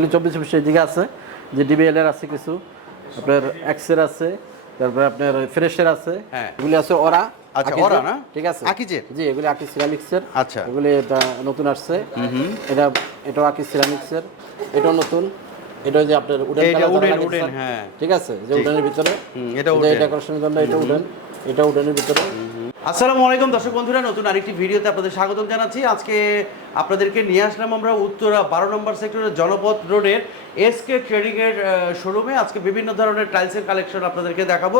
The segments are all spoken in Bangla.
এগুলি চব্বিশ চব্বিশ দিকে আছে যে ডিবিএল এর আছে কিছু আপনার এক্সের আছে তারপরে আপনার ফ্রেশের আছে হ্যাঁ। এগুলি আছে ওরা আচ্ছা, ওরা না? ঠিক আছে? আকিজের? জি এগুলি আকি সিরামিক্সের আচ্ছা। এগুলি এটা নতুন আসছে। এটা এটাও আকি সিরামিক্সের এটাও নতুন। এটা যে আপনার উডেন উডেন, হ্যাঁ। ঠিক আছে? যে উডেনের ভিতরে। এটা এটা উডেন। ডেকোরেশনের জন্য এটা উডেন। এটা উডেনের ভিতরে। আসসালামু আলাইকুম দর্শক বন্ধুরা নতুন আরেকটি ভিডিওতে আপনাদের স্বাগতম জানাচ্ছি। আজকে আপনাদেরকে নিয়ে আসলাম আমরা উত্তরা বারো নম্বর সেক্টরের জনপথ রোডের এসকে ট্রেডিং এর শোরুমে আজকে বিভিন্ন ধরনের টাইলসের কালেকশন আপনাদেরকে দেখাবো।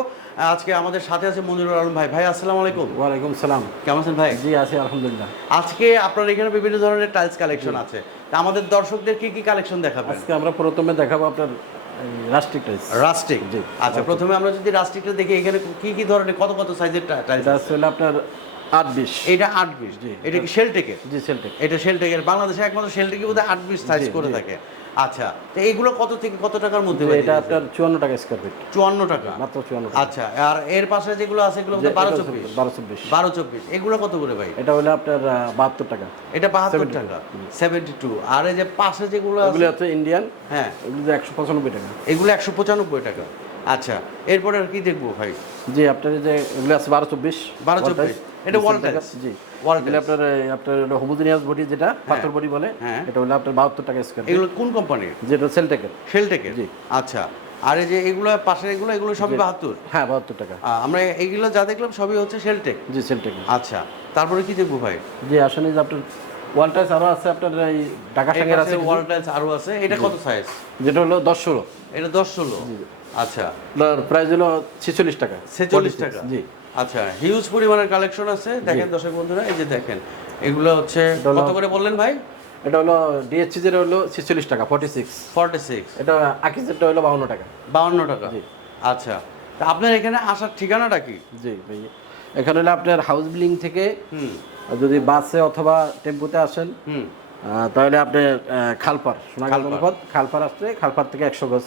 আজকে আমাদের সাথে আছে মনিরুল আলম ভাই। ভাই আসসালামু আলাইকুম। ওয়ালাইকুম সালাম। কেমন আছেন ভাই? জি আছি আলহামদুলিল্লাহ। আজকে আপনার এখানে বিভিন্ন ধরনের টাইলস কালেকশন আছে। তা আমাদের দর্শকদের কি কি কালেকশন দেখাবেন? আজকে আমরা প্রথমে দেখাবো আপনার রাস্টিক টাইলস। রাস্টিক জি। আচ্ছা প্রথমে আমরা যদি রাস্টিকটা দেখি এখানে কি কি ধরনের কত কত সাইজের টাইলস? আছে আপনার আট বিশ এটা আট বিশ এটা কি শেলটেকের জি সেলটেক এটা শেলটেকের বাংলাদেশে একমাত্র শেলটেকে বোধহয় আট বিশ সাইজ করে থাকে। আচ্ছা তো এইগুলো কত থেকে কত টাকার মধ্যে এটা আপনার চুয়ান্ন টাকা স্কোয়ার ফিট চুয়ান্ন টাকা? মাত্র চুয়ান্ন আচ্ছা আর এর পাশে যেগুলো আছে এগুলো বারো চব্বিশ? বারো চব্বিশ। বারো চব্বিশ এগুলো কত করে ভাই? এটা হলো আপনার বাহাত্তর টাকা। এটা বাহাত্তর টাকা সেভেন্টি টু আর এই যে পাশে যেগুলো এগুলো আছে হচ্ছে ইন্ডিয়ান হ্যাঁ। এগুলো একশো পঁচানব্বই টাকা। এগুলো একশো পঁচানব্বই টাকা। আচ্ছা এরপরে আর কি দেখব ভাই? জি আপনার যে এগুলো আছে বারো চব্বিশ 12 চব্বিশ। এটা tiles? জি। আপনার আপনার হোমোজিনিয়াস বডি যেটা পাথর বডি বলে হ্যাঁ। এটা হলো আপনার বাহাত্তর টাকা স্কোয়ার এগুলো কোন কোম্পানির যেটা সেলটেকের শেলটেকের জি। আচ্ছা। আর এই যে এগুলো পাশে এগুলো এগুলো সবই বাহাত্তর? হ্যাঁ বাহাত্তর টাকা। আমরা এইগুলো যা দেখলাম সবই হচ্ছে শেলটেক জি সেলটেকের আচ্ছা। তারপরে কি দেখব ভাই? জি আসলে যে আপনার ওয়াল টাইলস আরও আছে আপনার এই ঢাকা এই আছে কিছু, ওয়াল টাইলস আরও আছে। এটা কত সাইজ যেটা হলো দশ ষোলো। এটা দশ ষোলো? আচ্ছা। প্রাইস হলো ছেচল্লিশ টাকা। ছেচল্লিশ টাকা। জি। আচ্ছা হিউজ পরিমাণের কালেকশন আছে। দেখেন দর্শক বন্ধুরা এই যে দেখেন এগুলো হচ্ছে কত করে বললেন ভাই? এটা হলো ডিএসসি যেটা হলো ছেচল্লিশ টাকা ফর্টি সিক্স ফর্টি সিক্স এটা আকিজেরটা হলো বাউন্ন টাকা। বাউন্ন টাকা। আচ্ছা তা আপনার এখানে আসার ঠিকানাটা কি? জি ভাই। এখানে হলো আপনার হাউস বিল্ডিং থেকে যদি বাসে অথবা টেম্পুতে আসেন হুম। তাহলে আপনি খালপার সোনাগাল। খালপার আসলে খালপার থেকে একশো গজ।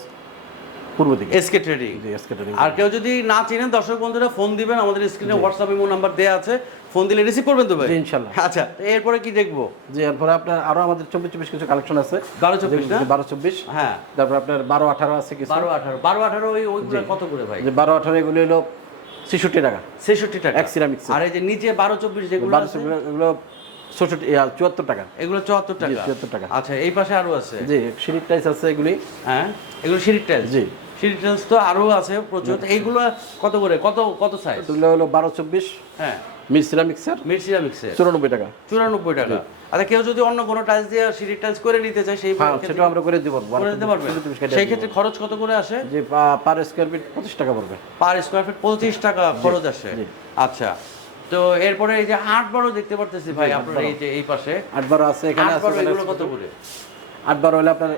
পূর্ব দিকে। SK trading. SK trading. আর কেউ যদি না চিনেন দর্শক বন্ধুরা ফোন দিবেন আমাদের স্ক্রিনে হোয়াটসঅ্যাপ ইমো নাম্বার দেওয়া আছে। ফোন দিলে রিসিভ করবেন তো ভাই? জি, ইনশাল্লাহ। আচ্ছা এরপরে কি দেখব? জি এরপরে আপনার আরও আমাদের চব্বিশ চব্বিশ কিছু কালেকশন আছে। বারো চব্বিশ না? বারো চব্বিশ। হ্যাঁ। তারপর আপনার বারো আঠারো আছে কিছু। বারো আঠারো। বারো আঠারো ওই ওইগুলো কত করে ভাই? যে বারো আঠারো এগুলো হলো ছেষট্টি টাকা। ছেষট্টি টাকা। এক ceramics আর এই যে নিচে বারো চব্বিশ যেগুলো বারো আছে, এগুলো চৌষট্টি চুয়াত্তর টাকা। এগুলো চুয়াত্তর টাকা? চুয়াত্তর টাকা। আচ্ছা এই পাশে আরও আছে? জি সিঁড়ির টাইস আছে এগুলি। হ্যাঁ? এগুলো সিঁড়ির টাইলস জি। সিঁড়ির টাইলস তো আরও আছে প্রচুর। এইগুলো কত করে? কত কত সাইজ এগুলো হলো বারো চব্বিশ। হ্যাঁ। মিস সিরামিক্সের মির্সিরা মিক্সে চুরানব্বই টাকা। চুরানব্বই টাকা। আচ্ছা কেউ যদি অন্য কোনো টাইলস দিয়ে সিঁড়ির টাইলস করে নিতে চায় সেই হ্যাঁ ক্ষেত্রে আমরা করে দিতে করে দিতে পারবেন সেই ক্ষেত্রে খরচ কত করে আসে? যে পার স্কোয়ার ফিট পঁচিশ টাকা পড়বে। পার স্কোয়ার ফিট পঁচিশ টাকা খরচ আসে। আচ্ছা। তো এরপরে এই যে আট বারো দেখতে পারতেছি ভাই আপনার এই যে এই পাশে। আট বারো আছে এখানে আট আছে বারো এগুলো কত করে? আট বারো হলে আপনার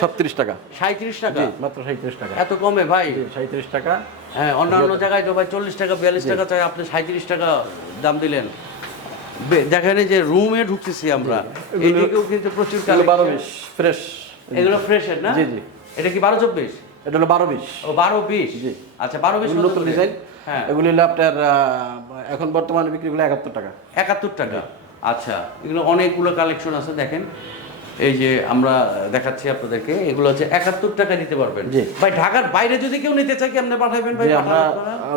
সত্তিরিশ টাকা। সাঁত্রিশ টাকা? মাত্র সাঁত্রিশ টাকা। এত কমে ভাই? সাঁত্রিশ টাকা। হ্যাঁ অন্যান্য জায়গায় তো ভাই চল্লিশ টাকা বিয়াল্লিশ টাকা চাই আপনি সাঁত্রিশ টাকা দাম দিলেন। দেখেন যে রুমে ঢুকতেছি আমরা। এইদিকেও কিন্তু প্রচুর এগুলো বারো বিশ ফ্রেশ। এগুলো ফ্রেশের না? জি, জি। এটা কি বারো চব্বিশ? এটা হলো বারো বিশ। ও বারো বিশ? জি। আচ্ছা বারো বিশ নতুন ডিজাইন। হ্যাঁ। এগুলি হলো আপনার এখন বর্তমানে বিক্রি করলে একাত্তর টাকা। একাত্তর টাকা। আচ্ছা এগুলো অনেকগুলো কালেকশন আছে দেখেন। এই যে আমরা দেখাচ্ছি আপনাদেরকে এগুলো হচ্ছে একাত্তর টাকা নিতে পারবেন। ভাই ঢাকার বাইরে যদি কেউ নিতে চায় কি আপনি পাঠাবেন ভাই? আমরা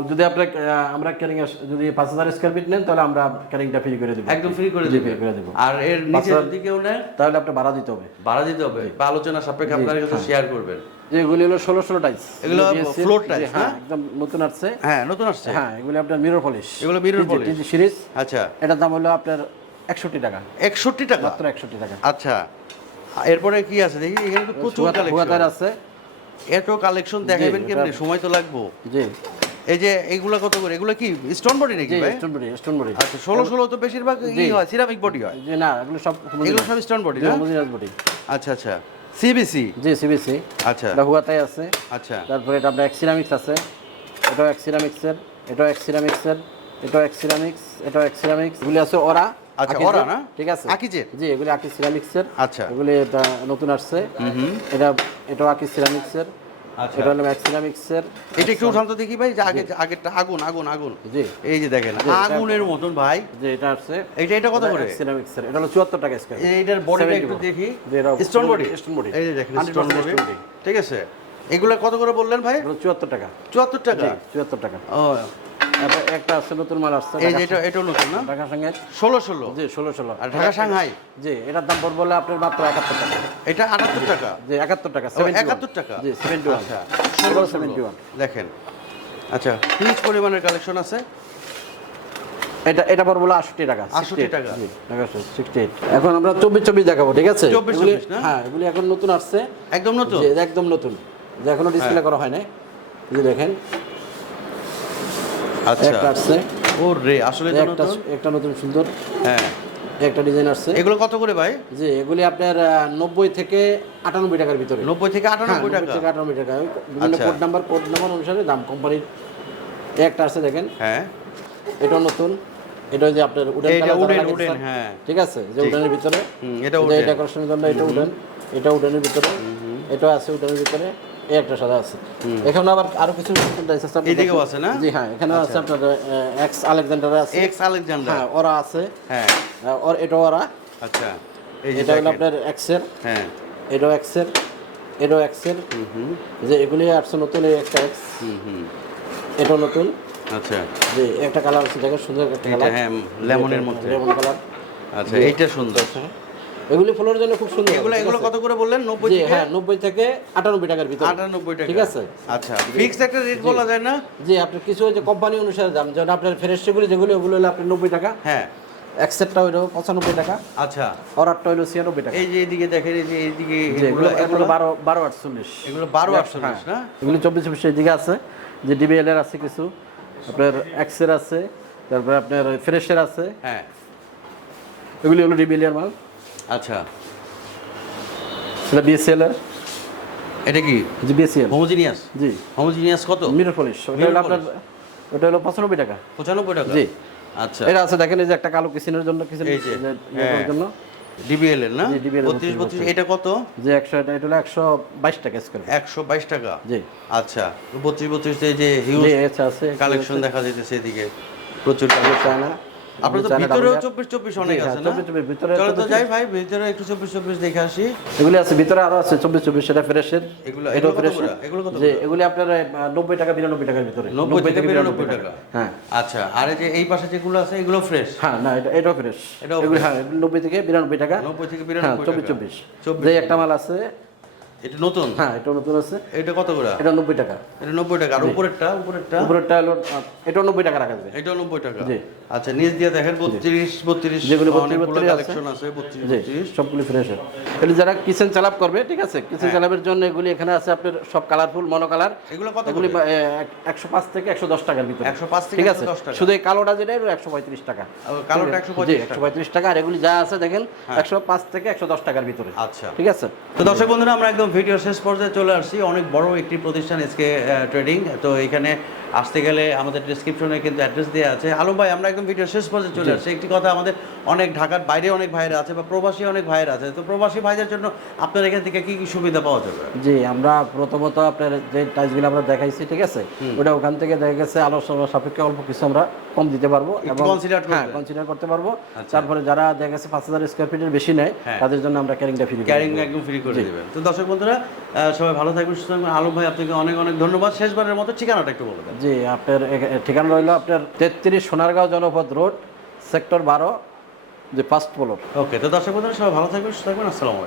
যদি আপনার আমরা ক্যারিং যদি পাঁচ হাজার স্কোয়ার ফিট নেন তাহলে আমরা ক্যারিংটা ফ্রি করে দেবো। একদম ফ্রি করে জি, করে দেবো। আর এর নিচে যদি কেউ নেয় তাহলে আপনার ভাড়া দিতে হবে। ভাড়া দিতে হবে। বা আলোচনা সাপেক্ষে আপনারা কিন্তু শেয়ার করবেন। যে এগুলি হলো ষোলো ষোলো টাইস এগুলো floor tiles, হ্যাঁ একদম নতুন আসছে। হ্যাঁ নতুন আসছে। হ্যাঁ এগুলি আপনার মিরর পলিশ এগুলো mirror polish? সিরিজ আচ্ছা। এটার দাম হলো আপনার একষট্টি টাকা। একষট্টি টাকা? মাত্র একষট্টি টাকা। আচ্ছা। এরপরে কি আছে? দেখি এখানে তো প্রচুর কালেকশন আছে। এত কালেকশন দেখাবেন এটা- কেমনি? সময় তো লাগবো। জি। এই যে এগুলা কত করে? এগুলো কি স্টোন বডি নাকি ভাই? স্টোন বডি স্টোন বডি আচ্ছা ষোলো ষোলো তো বেশিরভাগ ই হয় সিরামিক বডি হয়। জি না এগুলো সব এগুলো সব স্টোন বডি না? হোমোজিনিয়াস বডি আচ্ছা আচ্ছা। সিবিসি জি সিবিসি আচ্ছা। এটা হুয়াতাই আছে। আচ্ছা। তারপরে এটা আপনার এক্সিরামিক্স আছে। এটাও এক্সিরামিক্সের এটাও এক্সিরামিক্সের এটাও এক্সিরামিক্স এটাও এক্সিরামিক্স এগুলি আছে ওরা। আচ্ছা, ওরা না? ঠিক আছে। আকিজের? জি এগুলি আকি সিরামিক্সের। আচ্ছা। এগুলি নতুন আসছে। এটা এটাও আকি সিরামিক্সের। আচ্ছা। এটা হলো ম্যাক্সিরামিক্সের এটা একটু উঠান তো দেখি ভাই যে আগে আগেরটা আগুন আগুন আগুন। জি। এই যে দেখেন আগুনের মতন ভাই। যে এটা আসছে। এইটা এটা কত করে? ম্যাক্সিরামিক্সের এটা হলো টাকা স্কোয়ার এইটার বডিটা একটু দেখি। স্টোন বডি স্টোন বডি এই যে দেখেন স্টোন বডি ঠিক আছে। এগুলা কত করে বললেন ভাই? এটা চুয়াত্তর টাকা। চুয়াত্তর টাকা? জি চুয়াত্তর টাকা। ও তারপর একটা আছে নতুন মাল আসছে এই যে এটা এটাও নতুন না? ঢাকা সঙ্গে। ষোলো ষোলো? জি ষোলো ষোলো। আর ঢাকা সাংহাই? জি এটার দাম পড়বে আপনার মাত্র একাত্তর টাকা। এটা আটাত্তর টাকা? জি একাত্তর টাকা 71 একাত্তর টাকা? জি সেভেন্টি ওয়ান আচ্ছা ষোলো ষোলো সেভেন্টি ওয়ান দেখেন। আচ্ছা হিউজ পরিমাণের কালেকশন আছে? এটা এটা পড়বে হলো আটষট্টি টাকা 68 টাকা। জি সিক্সটি এইট এখন আমরা চব্বিশ চব্বিশ দেখাবো ঠিক আছে? 24 এগুলি- 24 না? হ্যাঁ এগুলি এখন নতুন আসছে। একদম নতুন? একদম নতুন। যে এখনও ডিসপ্লে করা হয় নাই। যে দেখেন একটা আসছে। ও রে আসলে একটা নতুন একটা নতুন সুন্দর। হ্যাঁ। একটা ডিজাইন আসছে। এগুলো কত করে ভাই? যে এগুলি আপনার নব্বই থেকে আটানব্বই টাকার ভিতরে। নব্বই থেকে হ্যাঁ, আটানব্বই টাকা? থেকে আটানব্বই টাকা। বিভিন্ন আচ্ছা। কোড নাম্বার কোড নাম্বার অনুসারে দাম কোম্পানির একটা আছে দেখেন। হ্যাঁ। এটাও নতুন। এটা যে আপনার উডেন উডেন, উডেন, হ্যাঁ। ঠিক আছে? যে জি। উডেনের ভিতরে। এটা এটা উডেন। ডেকোরেশনের জন্য এটা উডেন। এটা উডেনের ভিতরে। এটা আছে উডেনের ভিতরে। এই একটা সাদা আছে। এখানে আবার আরও কিছু ডিজাইন আছে এদিকেও আছে না? জি হ্যাঁ এখানে আছে আপনার এক্স আলেকজান্ডার আছে। এক্স আলেকজান্ডার হ্যাঁ ওরা আছে। হ্যাঁ। ওর এটা ওরা। আচ্ছা এটা হলো। আপনার এক্সের হ্যাঁ। এটাও এক্সের এটাও এক্সের যে এগুলি আসছে নতুন এই একটা এক্স এটাও নতুন। আচ্ছা। যে একটা কালার আছে দেখেন সুন্দর একটা কালার হ্যাঁ লেমনের মধ্যে। Lemon colour. আচ্ছা এইটা সুন্দর। এগুলি ফলোর জন্য খুব সুন্দর এগুলো এগুলো? কত করে বললেন? নব্বই জি থেকে? হ্যাঁ নব্বই থেকে আটানব্বই টাকার ভিতরে। আটানব্বই টাকা। ঠিক আছে? আচ্ছা ফিক্সড একটা রেট বলা যায় না? জি আপনার কিছু যে কোম্পানি অনুসারে দাম যেমন আপনার ফ্রেশগুলি যেগুলি ওগুলো হলো আপনার নব্বই টাকা। হ্যাঁ। একসেটটা হইল পঁচানব্বই টাকা। আচ্ছা। অর্ডারটা হইল ছিয়ানব্বই টাকা। এই যে এদিকে দেখেন এই যে এইদিকে যে এগুলো এগুলো বারো বারো আটচল্লিশ। এগুলো বারো আটচল্লিশ না? এগুলি চব্বিশ চব্বিশ দিকে আছে। যে ডিবিএল এর আছে কিছু। আপনার এক্সের আছে। তারপরে আপনার ফ্রেশের আছে। হ্যাঁ। এগুলি হলো ডিবিএল এর মাল। আচ্ছা। সেটা বিএসএল এর? এটা কি? জি বিএসএল হোমোজিনিয়াস? জি। হোমোজিনিয়াস কত? মিরর পলিশ হলো আপনার ওটা হলো পঁচানব্বই টাকা। পঁচানব্বই টাকা? জি। আচ্ছা। এটা আছে দেখেন এই যে একটা কালো কিচেনের জন্য কিচেন এই হ্যাঁ। জন্য। ডিবিএল এর না? বত্রিশ 32, বত্রিশ এটা কত? যে একশো এটা এটা হলো একশো বাইশ টাকা স্কোয়ার একশো বাইশ টাকা? জি। আচ্ছা। বত্রিশ বত্রিশ এই যে হিউজ আছে কালেকশন দেখা যাইতেছে এদিকে। প্রচুর চায়না। আপনার তো ভিতরেও double চব্বিশ চব্বিশ অনেক হ্যাঁ, আছে না? 24 24 ভিতরে চলো তো যাই ভাই ভিতরে একটু চব্বিশ চব্বিশ দেখে আসি। এগুলি আছে ভিতরে আরও আছে চব্বিশ চব্বিশ সেটা ফ্রেশের। এগুলো- এগুলো কত এগুলো কত যে এগুলি আপনার আহ, নব্বই টাকা বিরানব্বই টাকার ভিতরে। নব্বই থেকে বিরানব্বই টাকা। হ্যাঁ। আচ্ছা আর এই যে এই পাশে যেগুলো আছে এগুলো ফ্রেশ? হ্যাঁ না এটা এটাও ফ্রেশ। হ্যাঁ এগুলি নব্বই থেকে বিরানব্বই টাকা। নব্বই থেকে হ্যাঁ বিরানব্বই চব্বিশ টাকা। চব্বিশ। চব্বিশ যে একটা মাল আছে এটা নতুন? হ্যাঁ এটাও নতুন আছে। এটা কত করে? এটা নব্বই টাকা। এটা নব্বই টাকা। আর উপরেরটা? উপরেরটা? উপরেরটা হলো এটাও নব্বই টাকা রাখা যাবে। এটাও নব্বই টাকা। জি। আচ্ছা নিচ দিয়ে দেখেন বত্রিশ বত্রিশ যেগুলো 32, অনেকগুলো 32 আছে। কালেকশন আছে বত্রিশ বত্রিশ। সবগুলি এগুলি যারা কিচেন চালাপ করবে ঠিক আছে? কিচেন হ্যাঁ। চালাপের জন্য এগুলি এখানে আছে আপনার সব কালারফুল মনো কালার এগুলো কত এগুলি একশো পাঁচ থেকে একশো দশ টাকার ভিতরে। 105 থেকে ঠিক আছে? শুধু এই কালোটা যেটা এটা একশো পঁয়ত্রিশ টাকা। কালোটা 135 জি টাকা। একশো পঁয়ত্রিশ টাকা। আর এগুলি যা আছে দেখেন একশো পাঁচ থেকে একশো দশ টাকার ভিতরে। আচ্ছা। ঠিক আছে? তো দর্শক বন্ধুরা আমরা একদম ভিডিও শেষ পর্যায়ে চলে আসছি। অনেক বড় একটি প্রতিষ্ঠান এসকে ট্রেডিং তো এখানে আসতে গেলে আমাদের ডিসক্রিপশনে কিন্তু অ্যাড্রেস দেওয়া আছে। আলম ভাই আমরা একদম ভিডিও শেষ পর্যায়ে চলে আসছি। একটি কথা আমাদের অনেক ঢাকার বাইরে অনেক ভাইরা আছে বা প্রবাসী অনেক ভাইরা আছে। তো প্রবাসী ভাইদের জন্য আপনার এখান থেকে কি কি সুবিধা পাওয়া যাবে? জি আমরা প্রথমত আপনার যে টাইলসগুলো আমরা দেখাইছি ঠিক আছে? ওটা ওখান থেকে দেখা গেছে আলোচনা সাপেক্ষে অল্প কিছু আমরা কম দিতে পারব একটু consider হ্যাঁ কনসিডার করতে পারব। আচ্ছা। তারপরে যারা দেখা গেছে পাঁচ হাজার স্কোয়ার ফিটের বেশি নেয় হ্যাঁ। তাদের জন্য আমরা ক্যারিংটা ফ্রি ক্যারিং একদম ফ্রি করে দেবেন। তো দর্শক বন্ধুরা সবাই ভালো থাকবেন সুস্থ থাকবেন। আলম ভাই আপনাকে অনেক অনেক ধন্যবাদ। শেষবারের মতো ঠিকানাটা একটু বলে দেন। জি আপনার ঠিকানা রইল আপনার তেত্রিশ সোনারগাঁও জনপদ রোড সেক্টর বারো যে ফার্স্ট ফ্লোর ওকে তো দর্শক সবাই ভালো থাকবেন সুস্থ থাকবেন আসসালামু